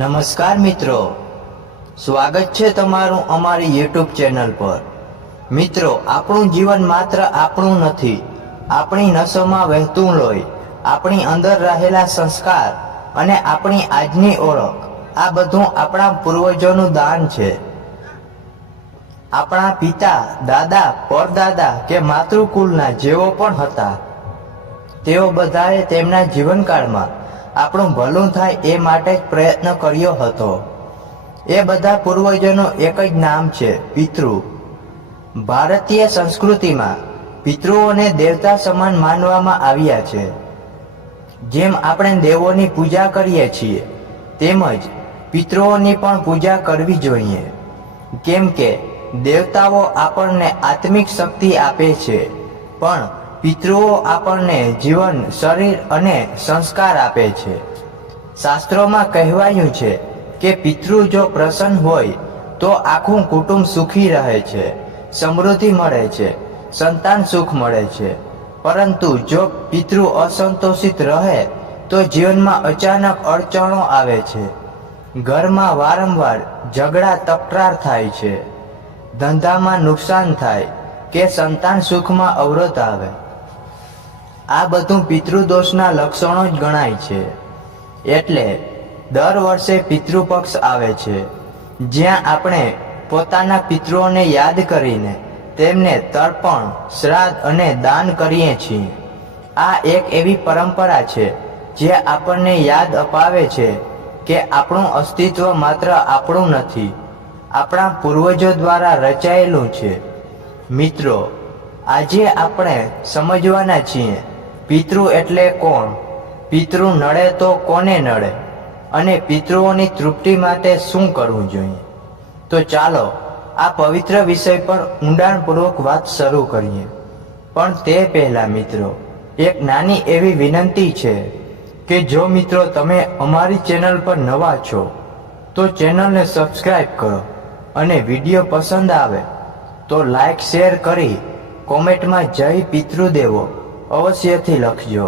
નમસ્કાર મિત્રો, સ્વાગત છે તમારું અમારી યુટ્યુબ ચેનલ પર। મિત્રો, આપણું જીવન માત્ર આપણું નથી, આપણી નસોમાં વહેતું લોહી, આપણી અંદર રહેલા સંસ્કાર અને આપણી આજની ઓળખ, આ બધું આપણા પૂર્વજોનું દાન છે। આપણા પિતા, દાદા, પરદાદા કે માતૃકુલના જેઓ પણ હતા, તેઓ બધાએ તેમના જીવનકાળમાં આપણું ભલું થાય એ માટે જ પ્રયત્ન કર્યો હતો। એ બધા પૂર્વજોનું એક જ નામ છે, પિતૃ। ભારતીય સંસ્કૃતિમાં પિતૃઓને દેવતા સમાન માનવામાં આવ્યા છે। જેમ આપણે દેવોની પૂજા કરીએ છીએ, તેમજ પિતૃઓની પણ પૂજા કરવી જોઈએ, કેમ કે દેવતાઓ આપણને આત્મિક શક્તિ આપે છે, પણ પિતૃઓ આપણને જીવન, શરીર અને સંસ્કાર આપે છે। શાસ્ત્રોમાં કહેવાયું છે કે પિતૃ જો પ્રસન્ન હોય તો આખું કુટુંબ સુખી રહે છે, સમૃદ્ધિ મળે છે, સંતાન સુખ મળે છે। પરંતુ જો પિતૃ અસંતોષિત રહે તો જીવનમાં અચાનક અડચણો આવે છે, ઘરમાં વારંવાર ઝઘડા તકરાર થાય છે, ધંધામાં નુકસાન થાય કે સંતાન સુખમાં અવરોધ આવે। આ બધું પિતૃદોષના લક્ષણો જ ગણાય છે। એટલે દર વર્ષે પિતૃપક્ષ આવે છે, જ્યાં આપણે પોતાના પિતૃઓને યાદ કરીને તેમને તર્પણ, શ્રાદ્ધ અને દાન કરીએ છીએ। આ એક એવી પરંપરા છે જે આપણને યાદ અપાવે છે કે આપણું અસ્તિત્વ માત્ર આપણું નથી, આપણા પૂર્વજો દ્વારા રચાયેલું છે। મિત્રો, આજે આપણે સમજવાના છીએ પિતૃ એટલે કોણ, પિતૃ નડે તો કોને નડે અને પિતૃઓની તૃપ્તિ માટે શું કરવું જોઈએ। તો ચાલો આ પવિત્ર વિષય પર ઊંડાણપૂર્વક વાત શરૂ કરીએ। પણ તે પહેલાં મિત્રો, એક નાની એવી વિનંતી છે કે જો મિત્રો તમે અમારી ચેનલ પર નવા છો તો ચેનલને સબસ્ક્રાઈબ કરો અને વિડીયો પસંદ આવે તો લાઈક શેર કરી કોમેન્ટમાં જય પિતૃદેવો અવશ્યથી લખજો।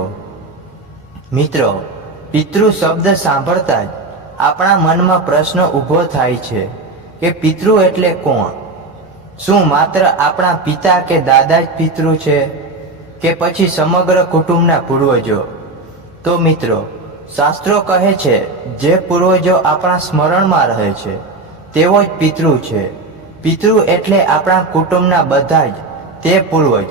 મિત્રો, પિતૃ શબ્દ સાંભળતા જ આપણા મનમાં પ્રશ્ન ઊભો થાય છે કે પિતૃ એટલે કોણ? શું માત્ર આપણા પિતા કે દાદા જ પિતૃ છે કે પછી સમગ્ર કુટુંબના પૂર્વજો? તો મિત્રો, શાસ્ત્રો કહે છે જે પૂર્વજો આપણા સ્મરણમાં રહે છે તેઓ જ પિતૃ છે। પિતૃ એટલે આપણા કુટુંબના બધા જ તે પૂર્વજ,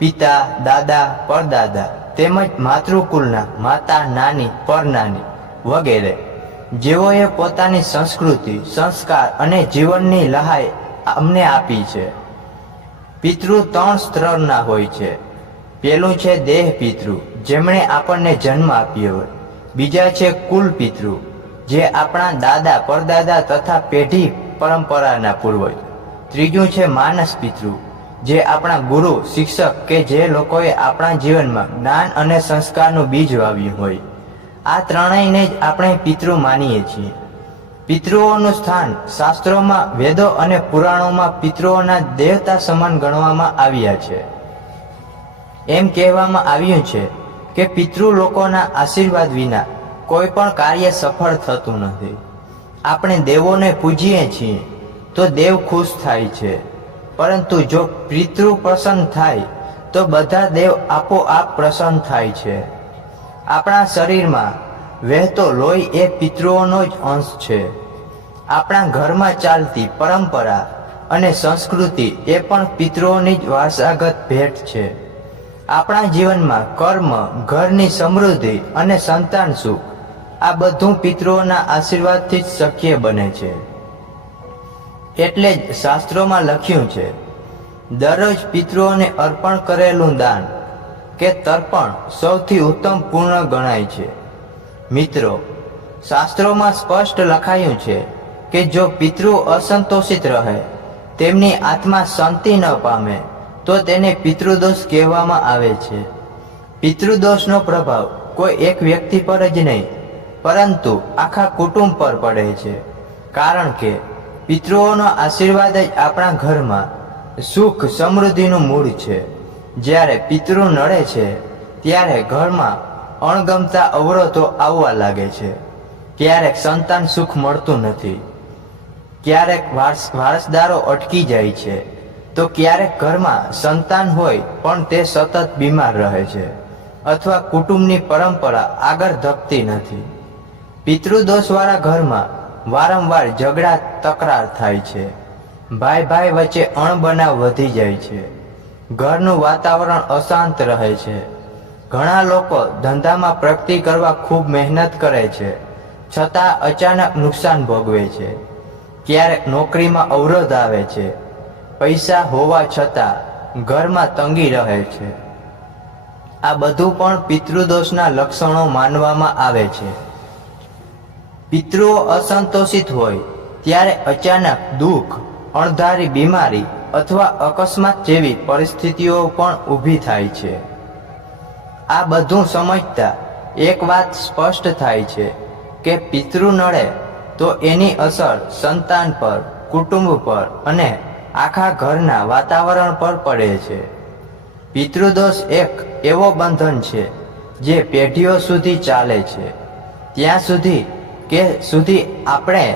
પિતા, દાદા, પરદાદા તેમજ માતૃકુલના માતા, નાની, પરનાની વગેરે, જેઓએ પોતાની સંસ્કૃતિ, સંસ્કાર અને જીવનની લહાઈ અમને આપી છે। પિતૃ 3 સ્તરના હોય છે। પહેલું છે દેહ પિતૃ, જેમણે આપણને જન્મ આપ્યો હોય। બીજા છે કુલ પિતૃ, જે આપણા દાદા, પરદાદા તથા પેઢી પરંપરાના પૂર્વજ। ત્રીજું છે માનસ પિતૃ, જે આપણા ગુરુ, શિક્ષક કે જે લોકોએ આપણા જીવનમાં જ્ઞાન અને સંસ્કારનું બીજ વાવ્યું હોય। આ ત્રણેયને જ આપણે પિતૃ માનીએ છીએ। પિતૃઓનું સ્થાન શાસ્ત્રોમાં, વેદો અને પુરાણોમાં પિતૃઓના દેવતા સમાન ગણવામાં આવ્યા છે। એમ કહેવામાં આવ્યું છે કે પિતૃ લોકોના આશીર્વાદ વિના કોઈ પણ કાર્ય સફળ થતું નથી। આપણે દેવોને પૂજીએ છીએ તો દેવ ખુશ થાય છે, પરંતુ જો પિતૃ પ્રસન્ન થાય તો બધા દેવ આપોઆપ પ્રસન્ન થાય છે। આપણા શરીરમાં વહેતો લોહી એ પિતૃઓનો જ અંશ છે। આપણા ઘરમાં ચાલતી પરંપરા અને સંસ્કૃતિ એ પણ પિતૃઓની જ વારસાગત ભેટ છે। આપણા જીવનમાં કર્મ, ઘરની સમૃદ્ધિ અને સંતાન સુખ, આ બધું પિતૃઓના આશીર્વાદથી જ શક્ય બને છે। એટલે જ શાસ્ત્રોમાં લખ્યું છે, દરરોજ પિતૃઓને અર્પણ કરેલું દાન કે તર્પણ સૌથી ઉત્તમ પૂર્ણ ગણાય છે। મિત્રો, શાસ્ત્રોમાં સ્પષ્ટ લખાયું છે કે જો પિતૃ અસંતોષિત રહે, તેમની આત્મા શાંતિ ન પામે તો તેને પિતૃદોષ કહેવામાં આવે છે। પિતૃદોષનો પ્રભાવ કોઈ એક વ્યક્તિ પર જ નહીં, પરંતુ આખા કુટુંબ પર પડે છે, કારણ કે પિતૃઓનો આશીર્વાદ જ આપણા ઘરમાં સુખ, સમૃદ્ધિનું મૂળ છે। જ્યારે પિતૃ નડે છે ત્યારે ઘરમાં અણગમતા અવરોધો આવવા લાગે છે। ક્યારેક સંતાન સુખ મળતું નથી, ક્યારેક વારસદારો અટકી જાય છે, તો ક્યારેક ઘરમાં સંતાન હોય પણ તે સતત બીમાર રહે છે અથવા કુટુંબની પરંપરા આગળ ધપતી નથી. પિતૃદોષવાળા ઘરમાં વારંવાર ઝઘડા તકરાર થાય છે, ભાઈ ભાઈ વચ્ચે અણબનાવ વધી જાય છે, ઘરનું વાતાવરણ અશાંત રહે છે. ઘણા લોકો ધંધામાં પ્રગતિ કરવા ખૂબ મહેનત કરે છે, છતાં અચાનક નુકસાન ભોગવે છે. ક્યારેક નોકરીમાં અવરોધ આવે છે, પૈસા હોવા છતાં ઘરમાં તંગી રહે છે. આ બધું પણ પિતૃદોષના લક્ષણો માનવામાં આવે છે. પિતૃઓ અસંતોષિત હોય ત્યારે અચાનક દુઃખ, અણધારી બીમારી અથવા અકસ્માત જેવી પરિસ્થિતિઓ પણ ઊભી થાય છે. આ બધું સમજતા એક વાત સ્પષ્ટ થાય છે કે પિતૃ નડે તો એની અસર સંતાન પર, કુટુંબ પર અને આખા ઘરના વાતાવરણ પર પડે છે. પિતૃદોષ એક એવો બંધન છે જે પેઢીઓ સુધી ચાલે છે, ત્યાં સુધી આપણે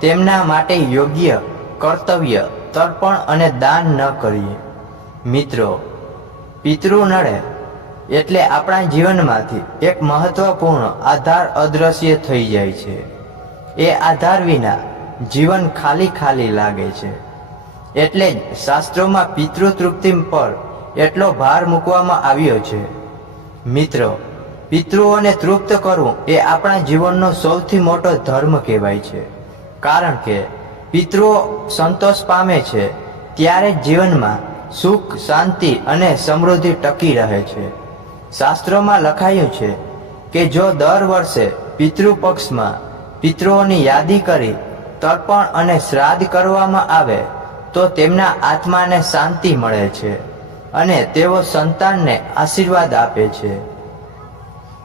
તેમના માટે યોગ્ય કર્તવ્ય, તર્પણ અને દાન ન કરીએ. મિત્રો, પિતૃ નડે એટલે આપણા જીવનમાંથી એક મહત્વપૂર્ણ આધાર અદૃશ્ય થઈ જાય છે. એ આધાર વિના જીવન ખાલી ખાલી લાગે છે. એટલે જ શાસ્ત્રોમાં પિતૃતૃપ્તિ પર એટલો ભાર મૂકવામાં આવ્યો છે. મિત્રો, પિતૃઓને તૃપ્ત કરવું એ આપણા જીવનનો સૌથી મોટો ધર્મ કહેવાય છે, કારણ કે પિતૃઓ સંતોષ પામે છે ત્યારે જ જીવનમાં સુખ, શાંતિ અને સમૃદ્ધિ ટકી રહે છે. શાસ્ત્રોમાં લખાયું છે કે જો દર વર્ષે પિતૃપક્ષમાં પિતૃઓની યાદી કરી તર્પણ અને શ્રાદ્ધ કરવામાં આવે તો તેમના આત્માને શાંતિ મળે છે અને તેઓ સંતાનને આશીર્વાદ આપે છે.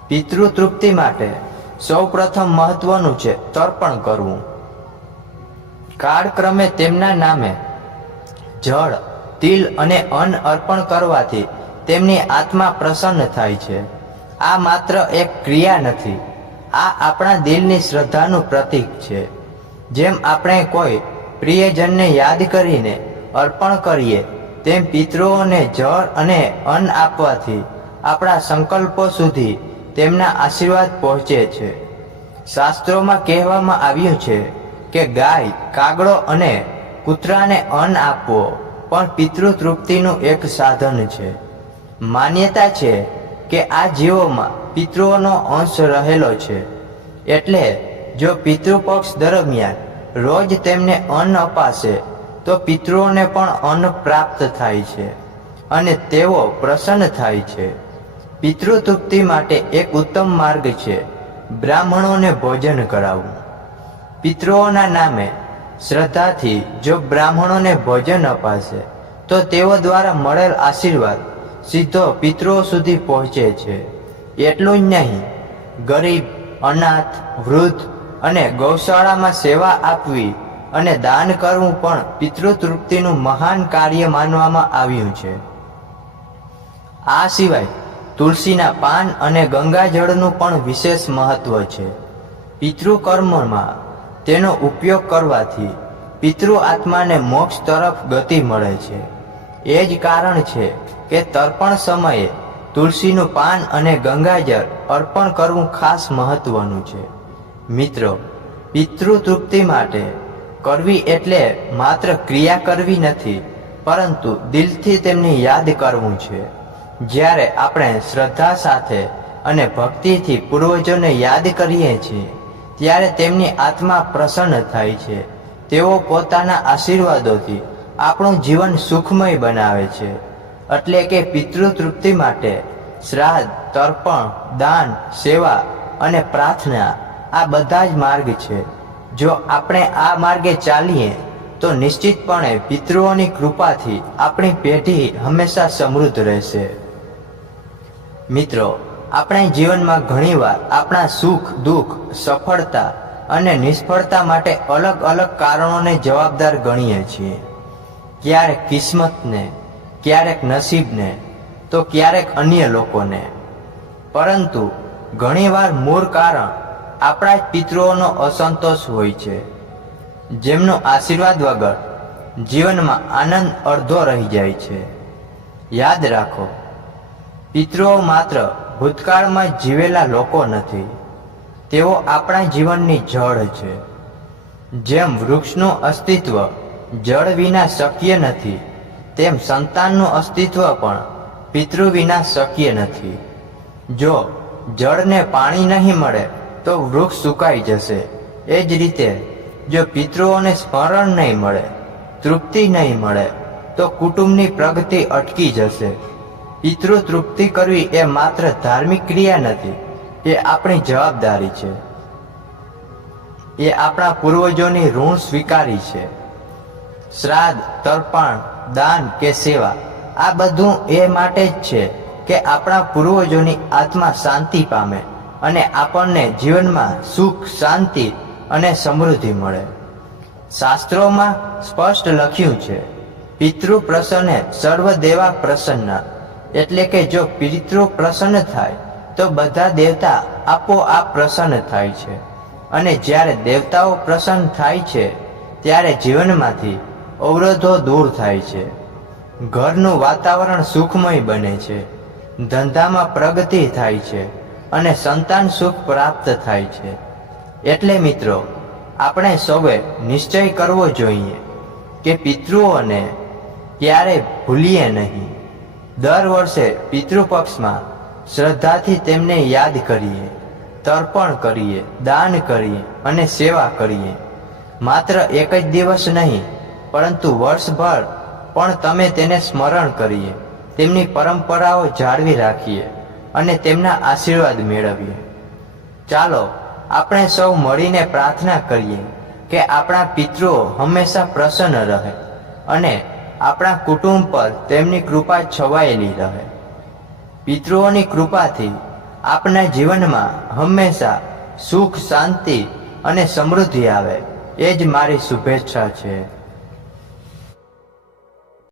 પિતૃતૃપ્તિ માટે સૌપ્રથમ મહત્વનું છે તર્પણ કરવું. કાળક્રમે તેમના નામે જળ, તિલ અને અન્ન અર્પણ કરવાથી તેમની આત્મા પ્રસન્ન થાય છે. આ માત્ર એક ક્રિયા નથી, આ આપણા દિલની શ્રદ્ધાનું પ્રતીક છે. જેમ આપણે કોઈ પ્રિયજનને યાદ કરીને અર્પણ કરીએ તેમ પિતૃઓને જળ અને અન્ન આપવાથી આપણા સંકલ્પો સુધી તેમના આશીર્વાદ પહોંચે છે. શાસ્ત્રોમાં કહેવામાં આવ્યું છે કે ગાય, કાગડો અને કૂતરાને અન્ન આપવો પણ પિતૃતૃપ્તિનું એક સાધન છે. માન્યતા છે કે આ જીવોમાં પિતૃઓનો અંશ રહેલો છે, એટલે જો પિતૃપક્ષ દરમિયાન રોજ તેમને અન્ન અપાશે તો પિતૃઓને પણ અન્ન પ્રાપ્ત થાય છે અને તેઓ પ્રસન્ન થાય છે. પિતૃતૃપ્તિ માટે એક ઉત્તમ માર્ગ છે બ્રાહ્મણોને ભોજન કરાવવું. પિતૃઓના નામે શ્રદ્ધાથી જો બ્રાહ્મણોને ભોજન અપાશે તો તેઓ દ્વારા મળેલ આશીર્વાદ સીધો પિતૃઓ સુધી પહોંચે છે. એટલું જ નહીં, ગરીબ, અનાથ, વૃદ્ધ અને ગૌશાળામાં સેવા આપવી અને દાન કરવું પણ પિતૃતૃપ્તિનું મહાન કાર્ય માનવામાં આવ્યું છે. આ સિવાય તુલસીના પાન અને ગંગાજળનું પણ વિશેષ મહત્વ છે. પિતૃકર્મમાં તેનો ઉપયોગ કરવાથી પિતૃ આત્માને મોક્ષ તરફ ગતિ મળે છે. એ જ કારણ છે કે તર્પણ સમયે તુલસીનું પાન અને ગંગાજળ અર્પણ કરવું ખાસ મહત્વનું છે. મિત્રો, પિતૃતૃપ્તિ માટે કરવી એટલે માત્ર ક્રિયા કરવી નથી, પરંતુ દિલથી તેમને યાદ કરવું છે. જ્યારે આપણે શ્રદ્ધા સાથે અને ભક્તિથી પૂર્વજોને યાદ કરીએ છીએ ત્યારે તેમની આત્મા પ્રસન્ન થાય છે. તેઓ પોતાના આશીર્વાદોથી આપણું જીવન સુખમય બનાવે છે. એટલે કે પિતૃતૃપ્તિ માટે શ્રાદ્ધ, તર્પણ, દાન, સેવા અને પ્રાર્થના આ બધા જ માર્ગ છે. જો આપણે આ માર્ગે ચાલીએ તો નિશ્ચિતપણે પિતૃઓની કૃપાથી આપણી પેઢી હંમેશા સમૃદ્ધ રહેશે. મિત્રો, આપણે જીવનમાં ઘણીવાર આપણા સુખ, દુઃખ, સફળતા અને નિષ્ફળતા માટે અલગ અલગ કારણોને જવાબદાર ગણીએ છીએ. ક્યારેક કિસ્મતને, ક્યારેક નસીબને, તો ક્યારેક અન્ય લોકોને. પરંતુ ઘણીવાર મૂળ કારણ આપણા જ પિતૃઓનો અસંતોષ હોય છે, જેમનો આશીર્વાદ વગર જીવનમાં આનંદ અડધો રહી જાય છે. યાદ રાખો, પિતૃઓ માત્ર ભૂતકાળમાં જીવેલા લોકો નથી, તેઓ આપણા જીવનની જળ છે. જેમ વૃક્ષનું અસ્તિત્વ જળ વિના શક્ય નથી, તેમ સંતાનનું અસ્તિત્વ પણ પિતૃ વિના શક્ય નથી. જો જળને પાણી નહીં મળે તો વૃક્ષ સુકાઈ જશે. એ જ રીતે જો પિતૃઓને સ્મરણ નહીં મળે, તૃપ્તિ નહીં મળે, તો કુટુંબની પ્રગતિ અટકી જશે. પિતૃ તૃપ્તિ કરવી એ માત્ર ધાર્મિક ક્રિયા નથી, એ આપણી જવાબદારી છે. એ આપણા પૂર્વજોની ઋણ સ્વીકારી છે. શ્રાદ્ધ, તર્પણ, દાન કે સેવા, આ બધું એ માટે જ છે કે આપણા પૂર્વજોની આત્મા શાંતિ પામે અને આપણને જીવનમાં સુખ, શાંતિ અને સમૃદ્ધિ મળે. શાસ્ત્રોમાં સ્પષ્ટ લખ્યું છે, પિતૃ પ્રસન્ને સર્વદેવા પ્રસન્ના, એટલે કે જો પિતૃ પ્રસન્ન થાય તો બધા દેવતા આપોઆપ પ્રસન્ન થાય છે. અને જ્યારે દેવતાઓ પ્રસન્ન થાય છે ત્યારે જીવનમાંથી અવરોધો દૂર થાય છે. ઘરનું વાતાવરણ સુખમય બને છે, ધંધામાં પ્રગતિ થાય છે અને સંતાન સુખ પ્રાપ્ત થાય છે. એટલે મિત્રો, આપણે સૌએ નિશ્ચય કરવો જોઈએ કે પિતૃઓને ક્યારેય ભૂલીએ નહીં. દર વર્ષે પિતૃપક્ષમાં શ્રદ્ધાથી તેમને યાદ કરીએ, તર્પણ કરીએ, દાન કરીએ અને સેવા કરીએ. માત્ર એક જ દિવસ નહીં, પરંતુ વર્ષભર પણ તમે તેને સ્મરણ કરીએ, તેમની પરંપરાઓ જાળવી રાખીએ અને તેમના આશીર્વાદ મેળવીએ. ચાલો આપણે સૌ મળીને પ્રાર્થના કરીએ કે આપણા પિતૃઓ હંમેશા પ્રસન્ન રહે અને આપણા કુટુંબ પર તેમની કૃપા છવાયેલી રહે. પિતૃઓની કૃપાથી આપના જીવનમાં હંમેશા સુખ, શાંતિ અને સમૃદ્ધિ આવે, એ જ મારી શુભેચ્છા છે.